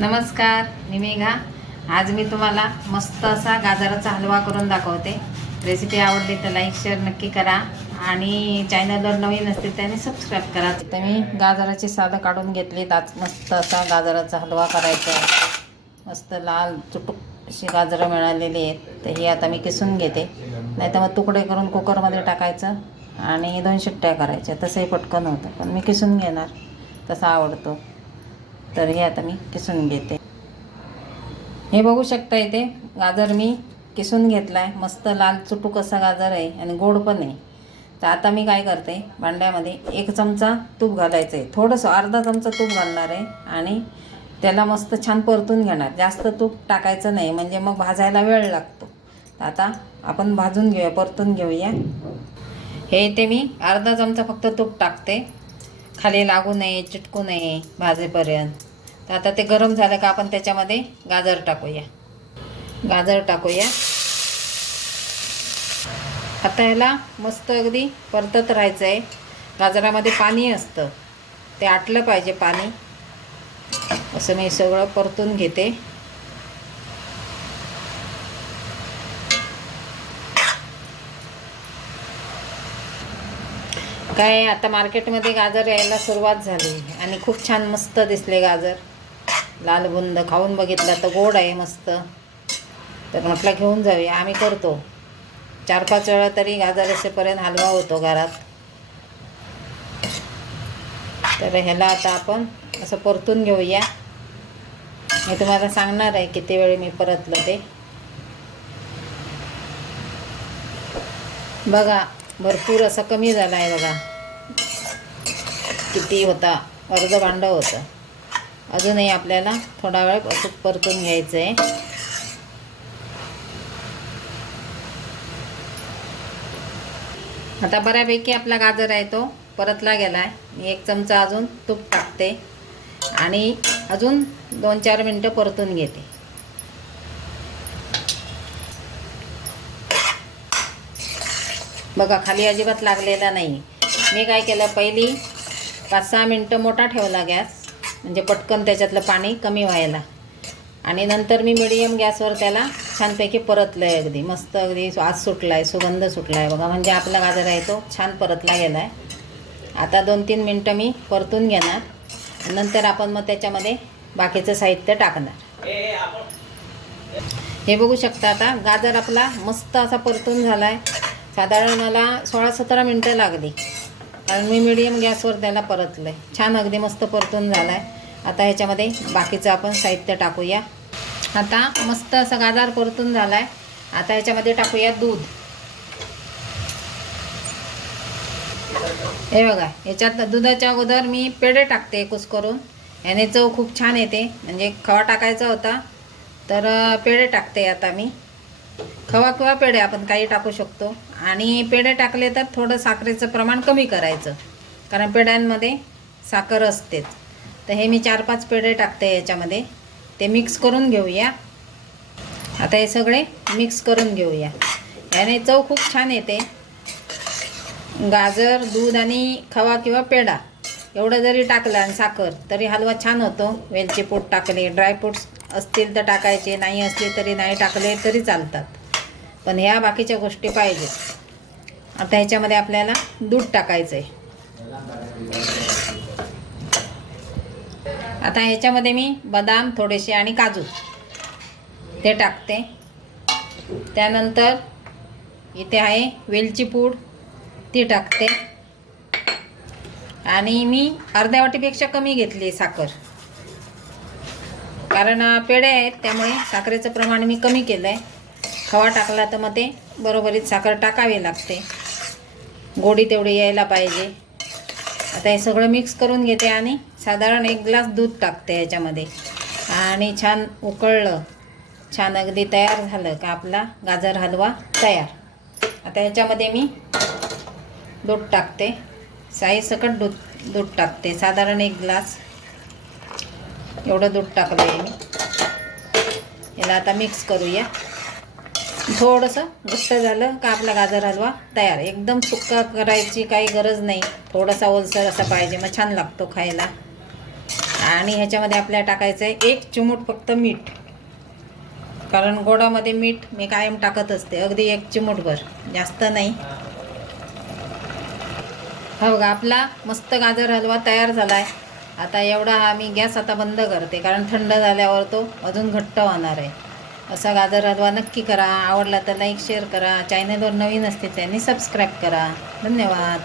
नमस्कार, मी मेघा। आज मी तुम्हाला मस्त असा गाजराचा हलवा करून दाखवते। रेसिपी आवडली तर लाईक शेअर नक्की करा आणि चॅनलवर नवीन असतील त्याने सबस्क्राईब करा। तर मी गाजराची सालं काढून घेतली। आज मस्त असा गाजराचा हलवा करायचा आहे। मस्त लाल चुटुक अशी गाजरं मिळालेली आहेत, तर ही आता मी किसून घेते। नाही तर मग तुकडे करून कुकरमध्ये टाकायचं आणि 2 शिट्ट्या करायच्या, तसंही पटकन होतं, पण मी किसून घेणार, तसा आवडतो। तर हे आता मी किसून घेते। हे बघू शकता, इथे गाजर मी किसून घेतला आहे। मस्त लाल चुटुक असा गाजर आहे आणि गोड पण आहे। तर आता मी काय करते, भांड्यामध्ये 1 चमचा तूप घालायचं आहे। थोडंसं अर्धा चमचा तूप घालणार आहे आणि त्याला मस्त छान परतून घेणार। जास्त तूप टाकायचं नाही, म्हणजे मग भाजायला वेळ लागतो। तर आता आपण भाजून घेऊया, परतून घेऊया। हे इथे मी अर्धा चमचा फक्त तूप टाकते, खाली लागू नये, चिटकू नये भाजेपर्यंत। तर आता ते गरम झालं का आपण त्याच्यामध्ये गाजर टाकूया। आता ह्याला मस्त अगदी परतत राहायचं आहे। गाजरामध्ये पाणी असतं, ते आटलं पाहिजे पाणी। असं मी सगळं परतून घेते। काय आता मार्केटमध्ये गाजर यायला सुरुवात झाली आणि खूप छान मस्त दिसले गाजर, लाल बुंद। खाऊन बघितलं तर गोड आहे मस्त, तर म्हटलं घेऊन जाऊया। आम्ही करतो 4-5 वेळा तरी गाजर असेपर्यंत हलवा होतो घरात। तर ह्याला आता आपण असं परतून घेऊया। मी तुम्हाला सांगणार आहे किती वेळ मी परतलं ते। बघा, भरपूर असं कमी झालं आहे बघा। किती होता, अर्ध भांडं होतं। अजूनही आपल्याला थोडा वेळ असं परतून घ्यायचं आहे। आता बऱ्यापैकी आपला गाजर आहे तो परतला गेला आहे। मी 1 चमचा अजून तूप टाकते आणि अजून 2-4 मिनटं परतून घेते। बघा, खाली अजिबात लागलेला नाही। मी काय केलं, पहिली 5-6 मिनटं मोठा ठेवला गॅस, म्हणजे पटकन त्याच्यातलं पाणी कमी व्हायला, आणि नंतर मी मिडियम गॅसवर त्याला छानपैकी परतलं आहे। अगदी मस्त, अगदी वास सुटला आहे, सुगंध सुटला आहे बघा। म्हणजे आपला गाजर आहे तो छान परतला गेला आहे। आता 2-3 मिनटं मी परतून घेणार, नंतर आपण मग त्याच्यामध्ये बाकीचं साहित्य टाकणार। हे बघू शकता, आता गाजर आपला मस्त असा परतून झाला आहे। साधारण मला 16-17 मिनटं लागली, कारण मी मिडियम गॅसवर त्याला परतलं आहे। छान अगदी मस्त परतून झाला आहे। आता ह्याच्यामध्ये बाकीचं आपण साहित्य टाकूया। आता मस्त असा गाजर परतून झाला आहे। आता ह्याच्यामध्ये टाकूया दूध। हे बघा, ह्याच्यात दुधाच्या अगोदर मी पेढे टाकते कुस्करून, याने चव खूप छान येते। म्हणजे खवा टाकायचा होता तर पेढे टाकते। आता मी खवा किंवा पेढे आपण काही टाकू शकतो, आणि पेढे टाकले तर थोडं साखरेचं प्रमाण कमी करायचं, कारण पेढ्यांमध्ये साखर असतेच। तर हे मी 4-5 पेढे टाकते याच्यामध्ये। ते मिक्स करून घेऊया। आता हे सगळे मिक्स करून घेऊया, याने चव खूप छान येते। गाजर, दूध आणि खवा किंवा पेढा एवढं जरी टाकलं आणि साखर, तरी हलवा छान होतो। वेलची पूड टाकले, ड्रायफ्रूट्स असतील तर टाकायचे, नाही असले तरी नाही टाकले तरी चालतात, पण ह्या बाकीच्या गोष्टी पाहिजेत। आता ह्याच्यामध्ये आपल्याला दूध टाकायचं आहे। आता ह्याच्यामध्ये मी बदाम थोडेसे आणि काजू ते टाकते। त्यानंतर इथे आहे वेलची पूड, ती टाकते, आणि मी अर्ध्या वाटीपेक्षा कमी घेतली साखर, कारण पेढे आहेत त्यामुळे साखरेचं प्रमाण मी कमी केलं आहे। खवा टाकला तर मग ते बरोबरीत साखर टाकावी लागते, गोडी तेवढी यायला पाहिजे। आता हे सगळं मिक्स करून घेते आणि साधारण 1 ग्लास दूध टाकते याच्यामध्ये, आणि छान उकळलं, छान अगदी तयार झालं का आपला गाजर हलवा तयार। आता याच्यामध्ये मी दूध टाकते, साईसकट दूध टाकते, साधारण 1 ग्लास एवढं दूध टाकलं आहे मी। याला आता मिक्स करूया। थोडंसं घट्ट झालं का आपला गाजर हलवा तयार। एकदम सुक्का करायची काही गरज नाही, थोडासा ओलसर असा पाहिजे, मग छान लागतो खायला। आणि ह्याच्यामध्ये आपल्याला टाकायचं आहे 1 चिमूट फक्त मीठ, कारण गोडामध्ये मीठ मी कायम टाकत असते, अगदी 1 चिमूटभर, जास्त नाही. हा बघा आपला मस्त गाजर हलवा तयार झाला आहे. आता एवढा हा मी गॅस आता बंद करते, कारण थंड झाल्यावर तो अजून घट्ट होणार आहे. असा गाजर हलवा नक्की करा. आवडला तर लाईक शेअर करा. चॅनलवर नवीन असते त्यांनी सबस्क्राईब करा. धन्यवाद.